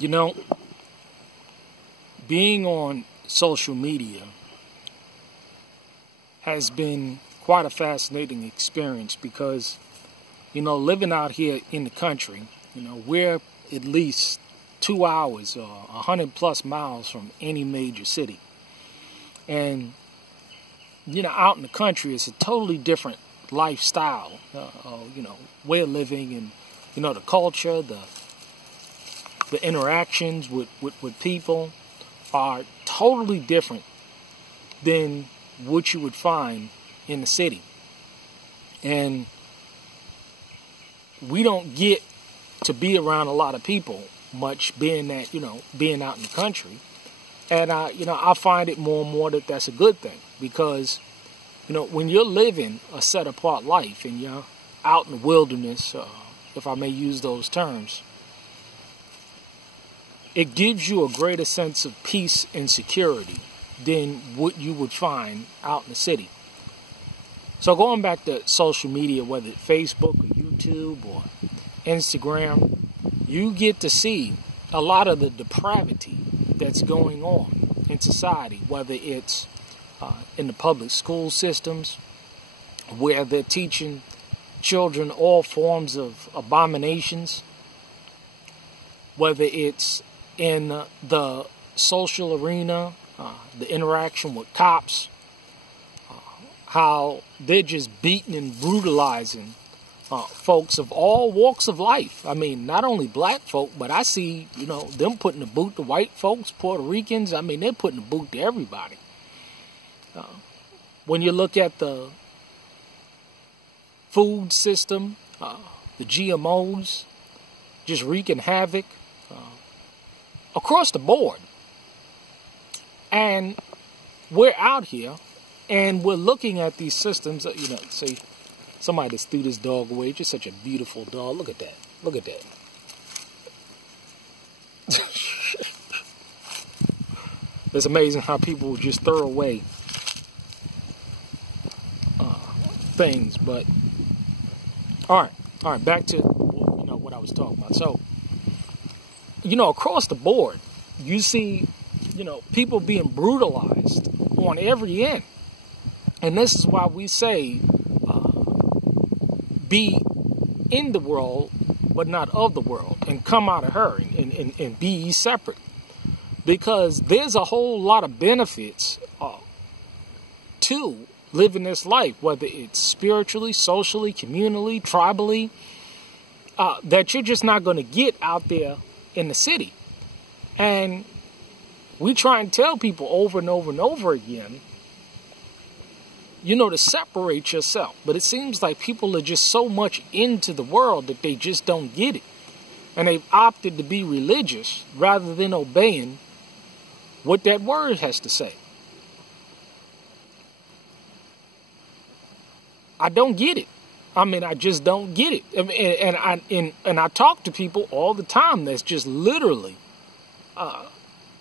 You know, being on social media has been quite a fascinating experience because, living out here in the country, we're at least 2 hours or 100 plus miles from any major city. And, out in the country, it's a totally different lifestyle, way of living and, the culture, the interactions with people are totally different than what you would find in the city. And we don't get to be around a lot of people much, being that, being out in the country. And I find it more and more that that's a good thing because, when you're living a set apart life and you're out in the wilderness, if I may use those terms, it gives you a greater sense of peace and security than what you would find out in the city. So going back to social media, whether it's Facebook or YouTube or Instagram, you get to see a lot of the depravity that's going on in society, whether it's in the public school systems, where they're teaching children all forms of abominations, whether it's in the social arena, the interaction with cops, how they're just beating and brutalizing folks of all walks of life. I mean, not only black folk, but I see, them putting the boot to white folks, Puerto Ricans. I mean, they're putting the boot to everybody. When you look at the food system, the GMOs, just wreaking havoc across the board. And we're out here and we're looking at these systems, say somebody just threw this dog away. It's just such a beautiful dog. Look at that. Look at that. It's amazing how people just throw away things. But all right, back to what I was talking about. So, across the board, you see, people being brutalized on every end. And this is why we say, be in the world, but not of the world, and come out of her and be ye separate. Because there's a whole lot of benefits to living this life, whether it's spiritually, socially, communally, tribally, that you're just not going to get out there in the city. And we try and tell people over and over and over again, to separate yourself. But it seems like people are just so much into the world that they just don't get it. And they've opted to be religious rather than obeying what that word has to say. I don't get it. I mean, I just don't get it. I mean, and I talk to people all the time that's just literally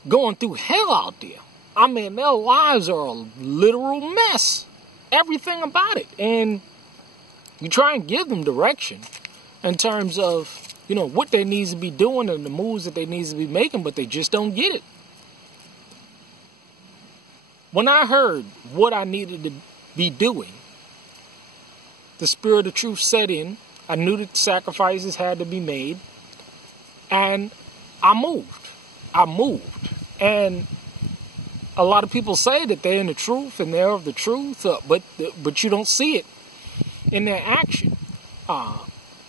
going through hell out there. I mean, their lives are a literal mess. Everything about it. And you try and give them direction in terms of, what they need to be doing and the moves that they need to be making, but they just don't get it. When I heard what I needed to be doing, the spirit of truth set in. I knew that sacrifices had to be made. And I moved. And a lot of people say that they're in the truth and they're of the truth, but you don't see it in their action.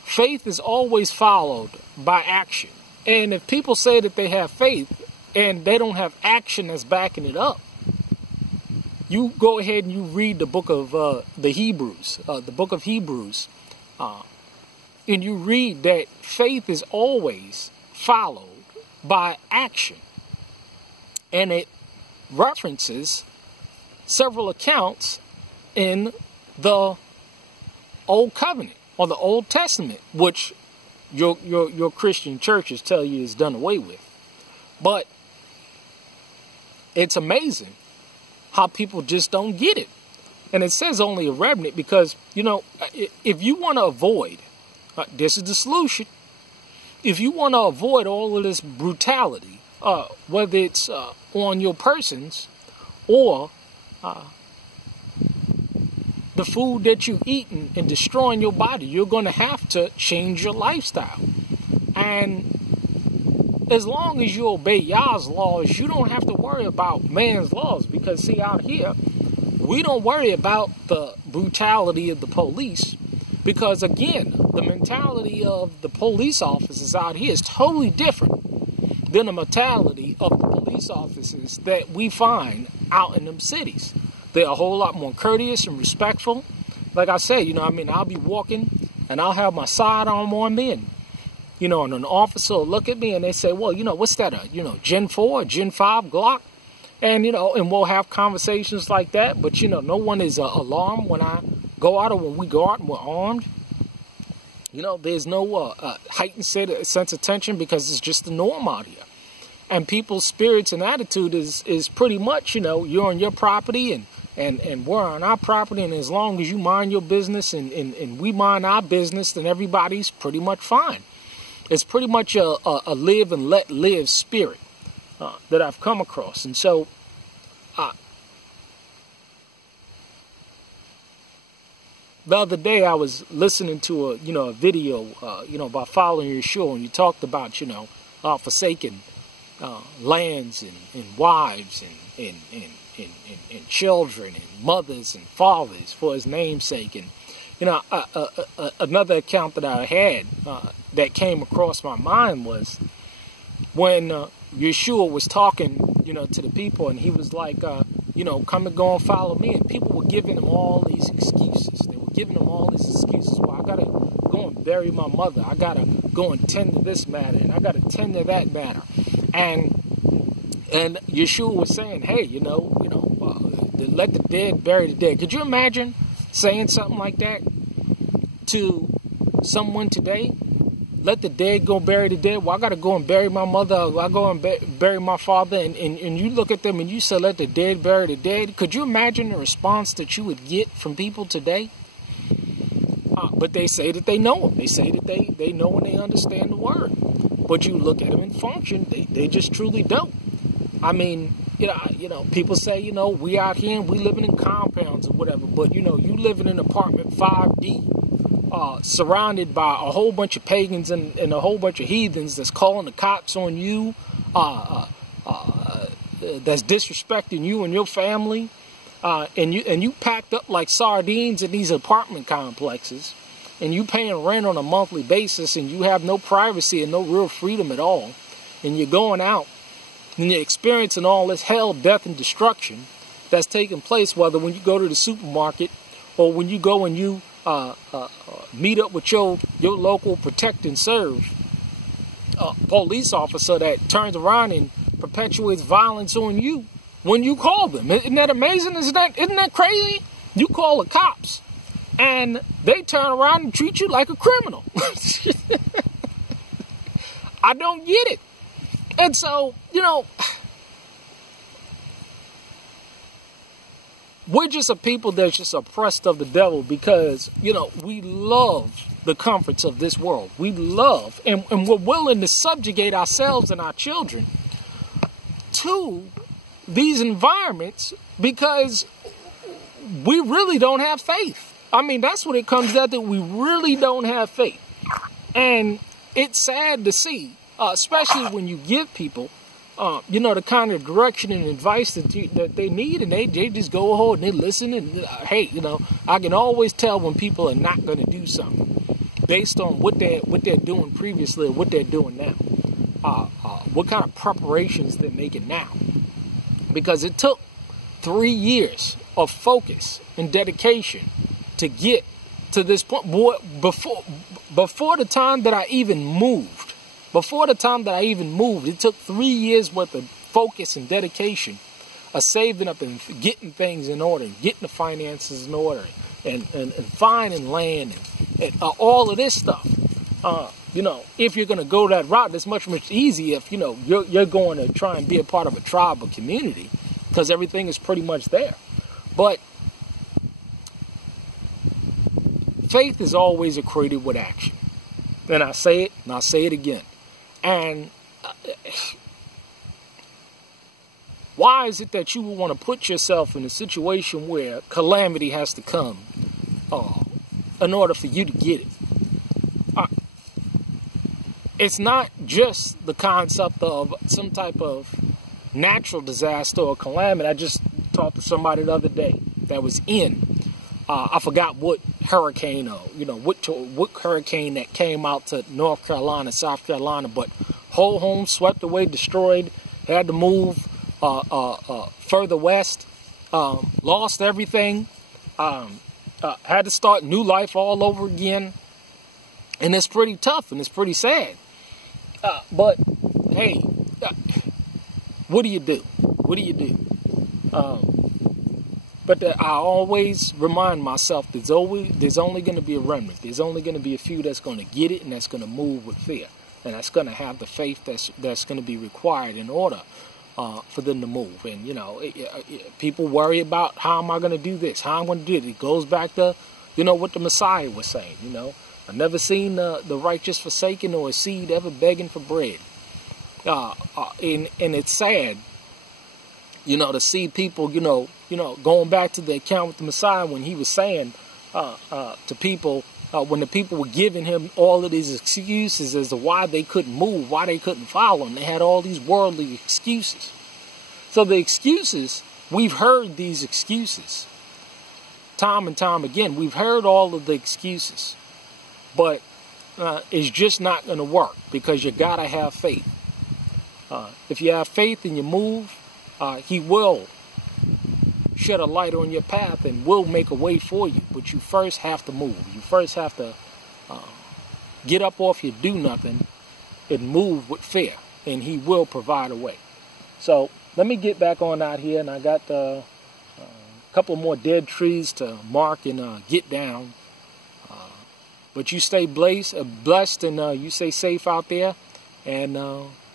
Faith is always followed by action. And if people say that they have faith and they don't have action that's backing it up, you go ahead and you read the book of the book of Hebrews, and you read that faith is always followed by action. And it references several accounts in the Old Covenant or the Old Testament, which your Christian churches tell you is done away with. But it's amazing how people just don't get it. And it says only a remnant because, if you want to avoid, this is the solution. if you want to avoid all of this brutality, whether it's on your persons or the food that you eating and destroying your body, you're going to have to change your lifestyle. And as long as you obey Yah's laws, you don't have to worry about man's laws. Because see, out here, we don't worry about the brutality of the police. Because again, the mentality of the police officers out here is totally different than the mentality of the police officers that we find out in them cities. They're a whole lot more courteous and respectful. Like I said, I'll be walking and I'll have my sidearm on me, and and an officer will look at me and they say, well, what's that, Gen 4, Gen 5 Glock? And, and we'll have conversations like that. But, no one is alarmed when I go out or when we go out and we're armed. There's no heightened sense of tension because it's just the norm out here. And people's spirits and attitude is pretty much, you're on your property and we're on our property. And as long as you mind your business and we mind our business, then everybody's pretty much fine. It's pretty much a live and let live spirit that I've come across. And so the other day I was listening to a video, about following your show, and you talked about, forsaken lands and wives and children and mothers and fathers for his namesake. And another account that I had that came across my mind was when Yeshua was talking, to the people, and he was like, come and go and follow me. And people were giving him all these excuses. They were giving him all these excuses. Well, I got to go and bury my mother. I got to go and tend to this matter, and I got to tend to that matter. And Yeshua was saying, hey, let the dead bury the dead. Could you imagine saying something like that to someone today? Let the dead go bury the dead. Well, I got to go and bury my mother. I go and bury my father. And you look at them and you say, let the dead bury the dead. Could you imagine the response that you would get from people today? But they say that they know him. They say that they know and they understand the word. But you look at them and function, they just truly don't. I mean, people say, we out here and we living in compounds or whatever. But, you living in apartment 5D. Surrounded by a whole bunch of pagans and a whole bunch of heathens that's calling the cops on you, that's disrespecting you and your family, and you packed up like sardines in these apartment complexes, and you paying rent on a monthly basis, and you have no privacy and no real freedom at all, and you're going out and you're experiencing all this hell, death, and destruction that's taking place, whether when you go to the supermarket or when you go and you meet up with your local protect and serve police officer that turns around and perpetuates violence on you when you call them. Isn't that amazing? Isn't that crazy? You call the cops and they turn around and treat you like a criminal. I don't get it. And so, we're just a people that's just oppressed of the devil because, we love the comforts of this world. We love and we're willing to subjugate ourselves and our children to these environments because we really don't have faith. I mean, that's what it comes down to. We really don't have faith. And it's sad to see, especially when you give people the kind of direction and advice that they need, and they just go ahead and they listen. And hey, I can always tell when people are not going to do something based on what they're doing previously or what they're doing now. What kind of preparations they're making now, because it took 3 years of focus and dedication to get to this point. Boy, before the time that I even moved. It took 3 years worth of focus and dedication of saving up and getting things in order, and getting the finances in order, and finding land and all of this stuff. If you're going to go that route, it's much easier if, you're going to try and be a part of a tribe or community because everything is pretty much there. But faith is always equated with action. And I say it, and I'll say it again. And why is it that you would want to put yourself in a situation where calamity has to come in order for you to get it? It's not just the concept of some type of natural disaster or calamity. I just talked to somebody the other day that was in, I forgot what hurricane, or what hurricane that came out to North Carolina, South Carolina, but whole home swept away, destroyed, had to move further west, lost everything, had to start new life all over again, and it's pretty tough and it's pretty sad. But hey, what do you do? What do you do? But I always remind myself there's only going to be a remnant. There's only going to be a few that's going to get it and that's going to move with fear, and that's going to have the faith that's going to be required in order for them to move. And people worry about, how am I going to do this? How am I going to do it? It goes back to what the Messiah was saying. I've never seen the righteous forsaken or a seed ever begging for bread. And it's sad, to see people, going back to the account with the Messiah when he was saying to people, when the people were giving him all of these excuses as to why they couldn't move, why they couldn't follow him. They had all these worldly excuses. So the excuses, we've heard these excuses time and time again. We've heard all of the excuses. But it's just not going to work, because you got to have faith. If you have faith and you move, he will shed a light on your path and will make a way for you. But you first have to move. You first have to get up off your do-nothing and move with fear, and he will provide a way. So let me get back on out here, and I got a couple more dead trees to mark and get down. But you stay blessed, and you stay safe out there. And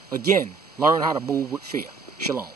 again, learn how to move with fear. Shalom.